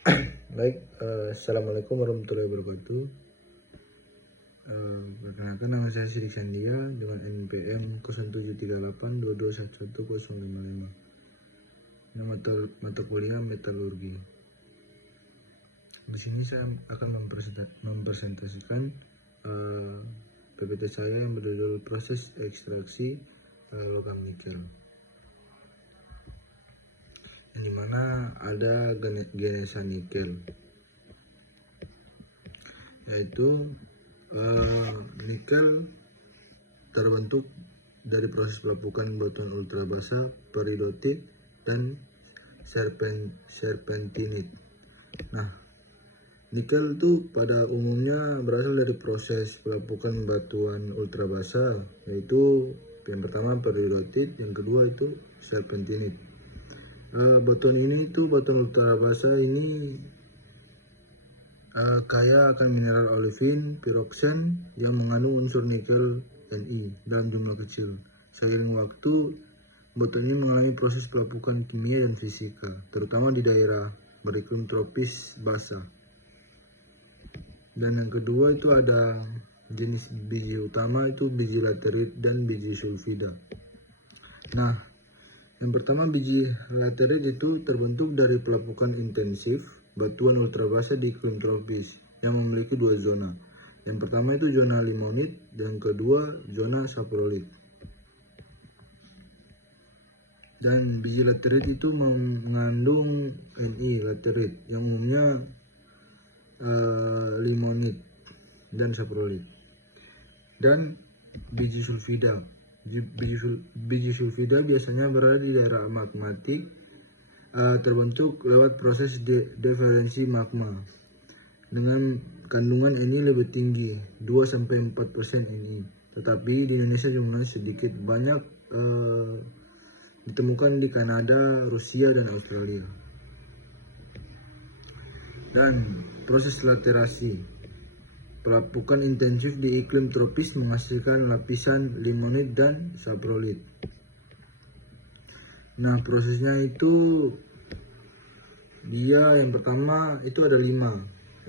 Baik, Assalamualaikum warahmatullahi wabarakatuh. Perkenalkan, nama saya Sidik Sandia dengan NPM 073822111055. Nama mata kuliah metalurgi. Di sini saya akan mempresentasikan PPT saya yang berjudul proses ekstraksi logam nikel, yang dimana ada genesa nikel, yaitu nikel terbentuk dari proses pelapukan batuan ultrabasa, peridotit, dan serpentinit. Nah, nikel itu pada umumnya berasal dari proses pelapukan batuan ultrabasa, yaitu yang pertama peridotit, yang kedua itu serpentinit. Batuan ultrabasa ini kaya akan mineral olivin, piroksen yang mengandung unsur nikel Ni dalam jumlah kecil. Seiring waktu, batuan ini mengalami proses pelapukan kimia dan fisika, terutama di daerah beriklim tropis basah. Dan yang kedua itu ada jenis biji utama, itu biji laterit dan biji sulfida. Nah, yang pertama biji laterit itu terbentuk dari pelapukan intensif batuan ultrabasa di iklim tropis yang memiliki dua zona. Yang pertama itu zona limonit, dan kedua zona saprolit. Dan biji laterit itu mengandung Ni laterit yang umumnya limonit dan saprolit. Dan biji sulfida. Biji sulfida biasanya berada di daerah magmatik, terbentuk lewat proses diferensi magma dengan kandungan Ni lebih tinggi, 2-4% Ni. Tetapi di Indonesia jumlahnya sedikit, banyak ditemukan di Kanada, Rusia, dan Australia. Dan proses laterasi, pelapukan intensif di iklim tropis menghasilkan lapisan limonit dan saprolit. Nah, prosesnya itu dia yang pertama itu ada 5.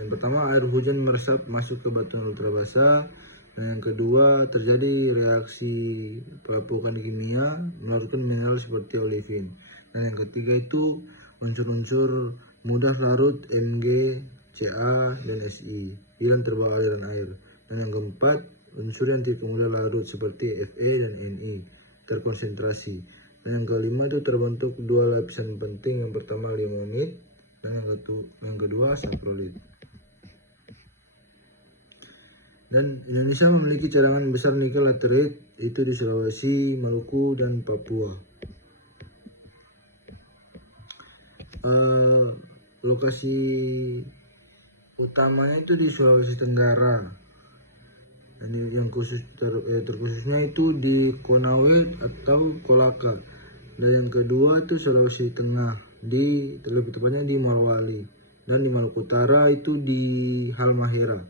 Yang pertama, air hujan meresap masuk ke batuan ultrabasa. Dan yang kedua, terjadi reaksi pelapukan kimia mengeluarkan mineral seperti olivin. Dan yang ketiga itu unsur-unsur mudah larut Mg, Ca, dan Si hilang terbawa aliran air. Dan yang keempat, unsur yang tidak mudah larut seperti Fe dan Ni terkonsentrasi. Dan yang kelima itu terbentuk dua lapisan penting, yang pertama limonit dan yang kedua saprolit. Dan Indonesia memiliki cadangan besar nikel laterit itu di Sulawesi, Maluku, dan Papua. Lokasi utamanya itu di Sulawesi Tenggara. Dan yang terkhususnya itu di Konawe atau Kolaka. Dan yang kedua itu Sulawesi Tengah, lebih tepatnya di Morowali. Dan di Maluku Utara itu di Halmahera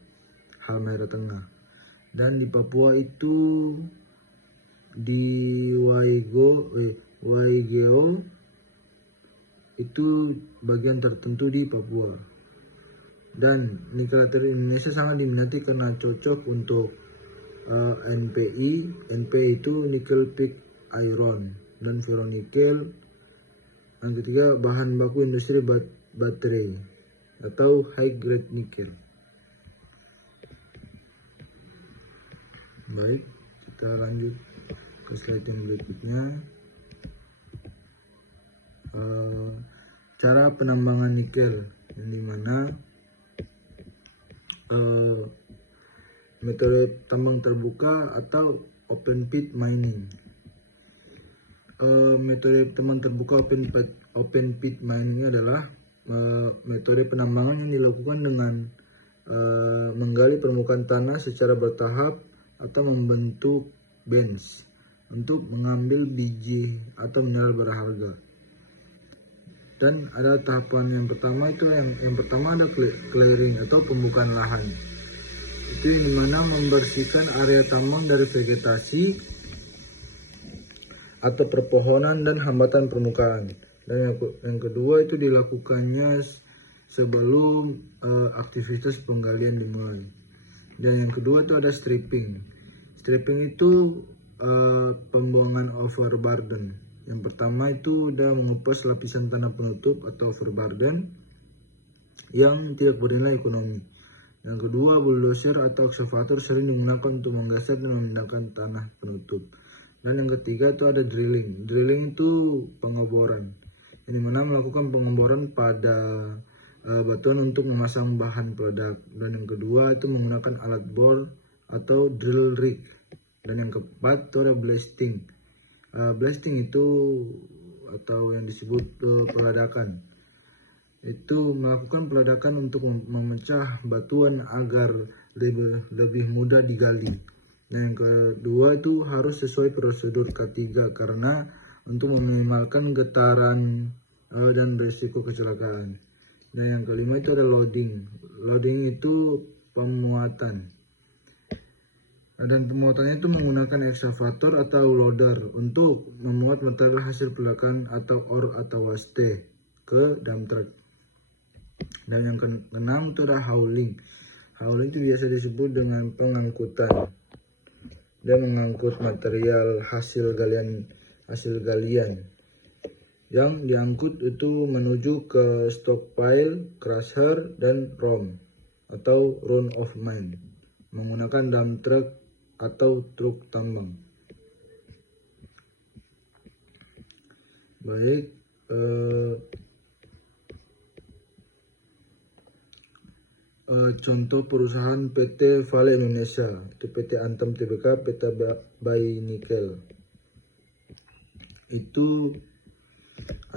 Tengah. Dan di Papua itu di Waigeo, itu bagian tertentu di Papua. Dan nikel laterit Indonesia sangat diminati karena cocok untuk NPI. NPI itu nickel pig iron, dan ferronikel. Yang ketiga, bahan baku industri baterai atau high grade nickel. Baik, kita lanjut ke slide yang berikutnya. Cara penambangan nikel, yang dimana metode tambang terbuka atau open pit mining. Metode tambang terbuka open pit mining adalah metode penambangan yang dilakukan dengan menggali permukaan tanah secara bertahap atau membentuk bench untuk mengambil biji atau mineral berharga. Dan ada tahapan yang pertama itu yang pertama ada clearing atau pembukaan lahan. Itu yang dimana membersihkan area tambang dari vegetasi atau perpohonan dan hambatan permukaan. Dan yang kedua itu dilakukannya sebelum aktivitas penggalian dimulai. Dan yang kedua itu ada stripping. Stripping itu pembuangan overburden. Yang pertama itu udah mengupas lapisan tanah penutup atau overburden yang tidak bernilai ekonomi. Yang kedua, bulldozer atau ekskavator sering digunakan untuk menggeser dan memindahkan tanah penutup. Dan yang ketiga itu ada drilling. Drilling itu pengeboran, yang dimana melakukan pengeboran pada batuan untuk memasang bahan peledak. Dan yang kedua itu menggunakan alat bor atau drill rig. Dan yang keempat itu ada blasting. Blasting itu atau yang disebut peledakan, itu melakukan peledakan untuk memecah batuan agar lebih mudah digali. Dan yang kedua itu harus sesuai prosedur K3 karena untuk meminimalkan getaran dan risiko kecelakaan. Dan yang kelima itu ada loading. Loading itu pemuatan. Dan pemuatannya itu menggunakan ekskavator atau loader untuk memuat material hasil peledakan atau ore atau waste ke dump truck. Dan yang keenam itu ada hauling. Hauling itu biasa disebut dengan pengangkutan dan mengangkut material hasil galian yang diangkut itu menuju ke stockpile, crusher, dan ROM atau run of mine menggunakan dump truck atau truk tambang. Baik, contoh perusahaan PT Vale Indonesia, itu PT Antam Tbk, PT Bay Nikel. Itu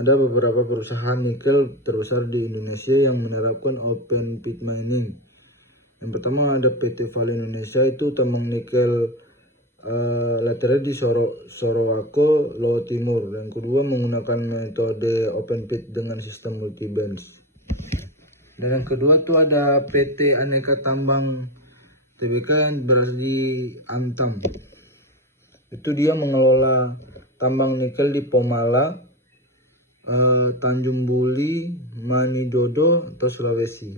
ada beberapa perusahaan nikel terbesar di Indonesia yang menerapkan open pit mining. Yang pertama ada PT Vale Indonesia, itu tambang nikel laterit di Sorowako, Lowo Timur. Yang kedua menggunakan metode open pit dengan sistem multi bench. Dan yang kedua tuh ada PT Aneka Tambang Tbk yang berasal di Antam. Itu dia mengelola tambang nikel di Pomala, Tanjung Buli, Manidodo atau Sulawesi.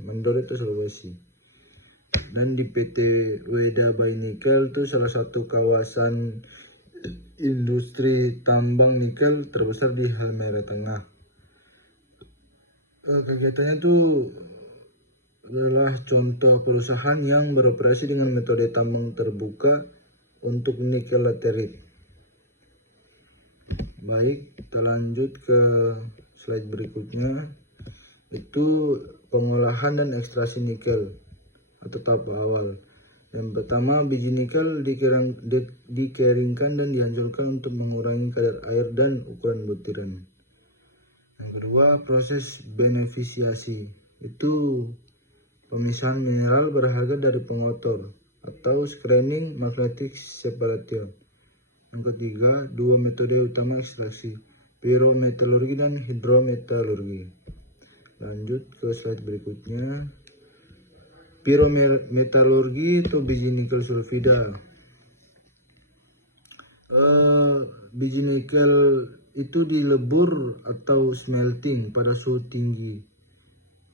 Dan di PT Weda Bay Nikel itu salah satu kawasan industri tambang nikel terbesar di Halmahera Tengah. Kegiatannya itu adalah contoh perusahaan yang beroperasi dengan metode tambang terbuka untuk nikel laterit. Baik, kita lanjut ke slide berikutnya, itu pengolahan dan ekstraksi nikel atau tahap awal. Yang pertama, biji nikel dikeringkan dan dihancurkan untuk mengurangi kadar air dan ukuran butiran. Yang kedua, proses beneficiasi, itu pemisahan mineral berharga dari pengotor atau screening magnetic separation. Yang ketiga, dua metode utama ekstraksi, pyrometallurgi dan hidrometallurgi. Lanjut ke slide berikutnya. Pyrometallurgi itu biji nikel sulfida. Biji nikel itu dilebur atau smelting pada suhu tinggi,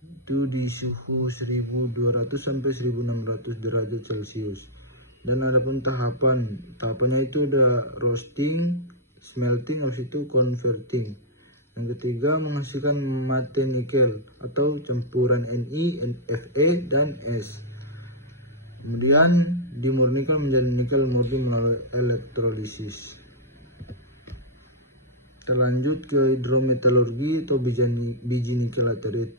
itu di suhu 1200 sampai 1600 derajat Celcius. Dan ada pun tahapannya itu ada roasting, smelting, habis itu converting. Yang ketiga, menghasilkan mate nikel atau campuran Ni, Fe, dan S. Kemudian dimurnikan menjadi nikel murni melalui elektrolisis. Kita lanjut ke hidrometallurgi atau biji nikel laterit.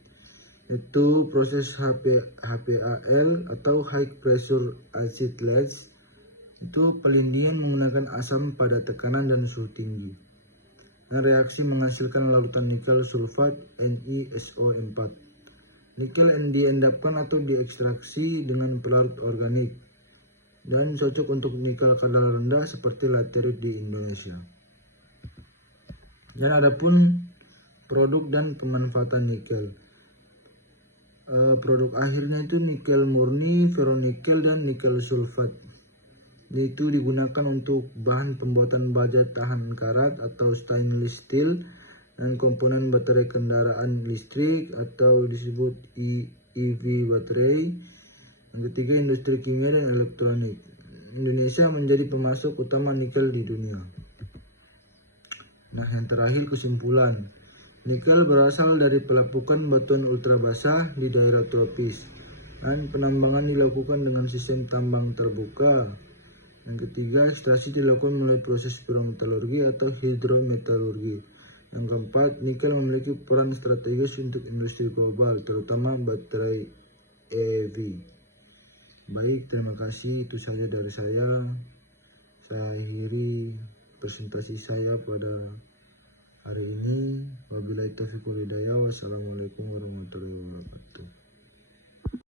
Itu proses HPAL atau high pressure acid lathe, itu pelindingan menggunakan asam pada tekanan dan suhu tinggi. Dan reaksi menghasilkan larutan nikel sulfat NiSO4. Nikel diendapkan atau diekstraksi dengan pelarut organik dan cocok untuk nikel kadar rendah seperti laterit di Indonesia. Dan adapun produk dan pemanfaatan nikel. Produk akhirnya itu nikel murni, ferronikel, dan nikel sulfat. Itu digunakan untuk bahan pembuatan baja tahan karat atau stainless steel dan komponen baterai kendaraan listrik atau disebut EV baterai. Yang ketiga, industri kimia dan elektronik. Indonesia menjadi pemasok utama nikel di dunia. Nah, yang terakhir kesimpulan. Nikel berasal dari pelapukan batuan ultrabasah di daerah tropis, dan penambangan dilakukan dengan sistem tambang terbuka. Yang ketiga, ekstraksi dilakukan melalui proses pyrometalurgi atau hidrometalurgi. Yang keempat, nikel memiliki peran strategis untuk industri global, terutama baterai EV. Baik, terima kasih. Itu saja dari saya. Saya akhiri presentasi saya pada hari ini. Wabillahi taufiq wal hidayah. Wassalamualaikum warahmatullahi wabarakatuh.